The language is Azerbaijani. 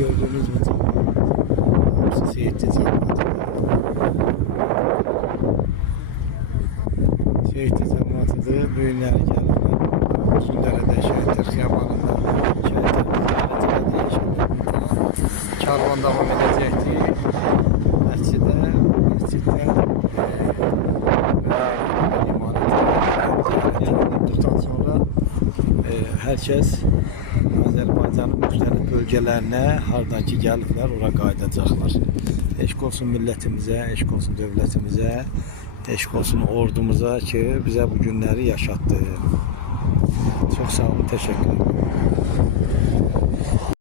gördüğünüz bu cemaat hepsi Seyitli cemaatıdır. Seyitli cemaatıdır. Bu günləri gəlirlər. Süllərədə, Şəhidlər Xiyabanında, Şəhidlər Xiyabanında karvan davam edəcəkdir. Məsciddə limanətdən sonra hər kəs Azərbaycanın müxtəlif bölgələrinə hardan ki gəliblər, ora qayıdacaqlar. Eşq olsun millətimizə, eşq olsun dövlətimizə, eşq olsun ordumuza ki, bizə bu günləri yaşatdı. Çox sağ olun, təşəkkür ederim.